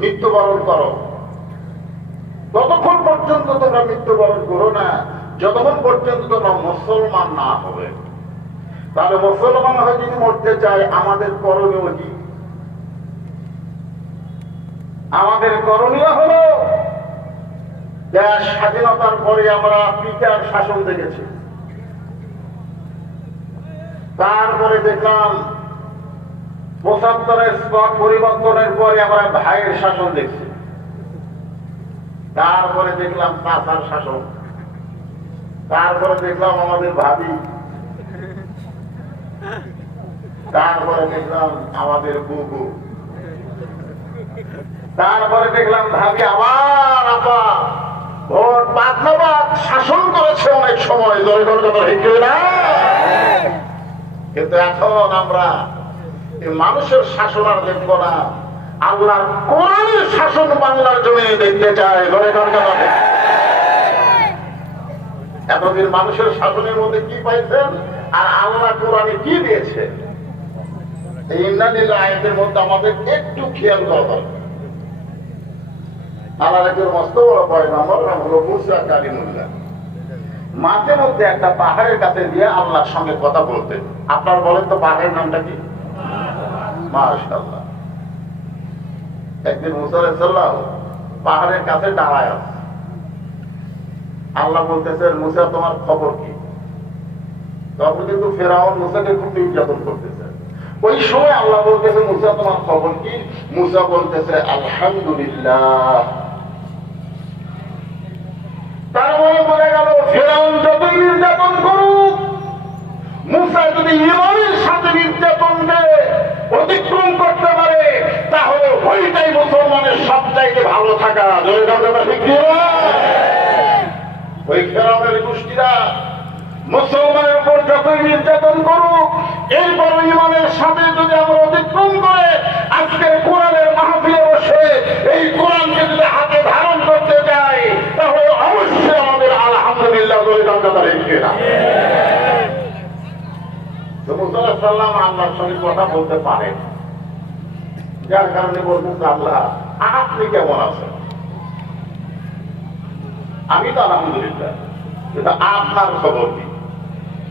মৃত্যুবরণ করো, ততক্ষণ পর্যন্ত তোমরা মৃত্যুবরণ করো না যতক্ষণ পর্যন্ত তোমরা মুসলমান না হবে। তাহলে মুসলমান হয়ে যদি মরতে চাই, আমাদের করণীয় কি? আমাদের করণীয় হলো, দেশ স্বাধীনতার পরে আমরা পিতার শাসন দেখেছি, তারপরে দেখলাম ৭৫-এর স্পট পরিবর্তনের পরে আমরা ভাইয়ের শাসন দেখছি, তারপরে দেখলাম চাচার শাসন, তারপরে দেখলাম আমাদের ভাবি, তারপরে দেখলাম আমাদের বুবু, তারপরে দেখলাম ভাবি আবার আপা ভোট পাতলাবাদ শাসন করেছে অনেক সময়, কিন্তু এখন আমরা মানুষের শাসন আর দেখবো না, আল্লাহর কোরআনের শাসন বাংলার জমিনে দেখতে চাই। এতদিন মানুষের শাসনের মধ্যে কি পাইছেন আর আল্লাহ কোরআনে কি দিয়েছে, এই ইন্নালিল্লাহ আয়াতের মধ্যে আমাদের একটু খেয়াল করা দরকার। আল্লাহর মস্ত বড় পয়গম্বর নাম হলো মুসা কালিমুল্লাহ। মাঝে মধ্যে একটা পাহাড়ের কাছে গিয়ে আল্লাহর সঙ্গে কথা বলতেন। আপনার বলেন তো পাহাড়ের নামটা কি? মাশাআল্লাহ। একদিন মুসা আলাইহিস সালাম পাহাড়ের কাছে দাঁড়ায় আছে, আল্লাহ বলতেছেন মুসা তোমার খবর কি? তখন কিন্তু ফেরাউন মুসাকে খুব নির্যাতন করতেছে। ওই সময় আল্লাহ বলতেছে মুসা তোমার খবর কি? মুসা বলতেছে আলহামদুলিল্লাহ। তার মানে বলে গেল ফেরাউন যতই নির্যাতন করুক, মুসা যদি ঈমানের সাথে নির্যাতনকে অতিক্রম করতে পারে, তাহলে ওইটাই মুসলমানের সবচাইতে ভালো থাকা। ওই ফেরাউনের গোষ্ঠীরা মুসলমানের উপর যতই নির্যাতন করুক, এরপর ঈমানের সাথে যদি আমরা অতিক্রম করে আজকের কোরআনের মাহফিলে বসে এই কোরআনকে যদি হাতে ধারণ করতে চাই, তাহলে অবশ্যই আমাদের আলহামদুলিল্লাহ বলে দরকার। মুসা আলাইহিস সালাম আল্লাহর সঙ্গে কথা বলতে পারেন, যার কারণে বলতেছে আল্লাহ আপনি কেমন আছেন? আমি তো আলহামদুলিল্লাহ, কিন্তু আপনার খবর কি?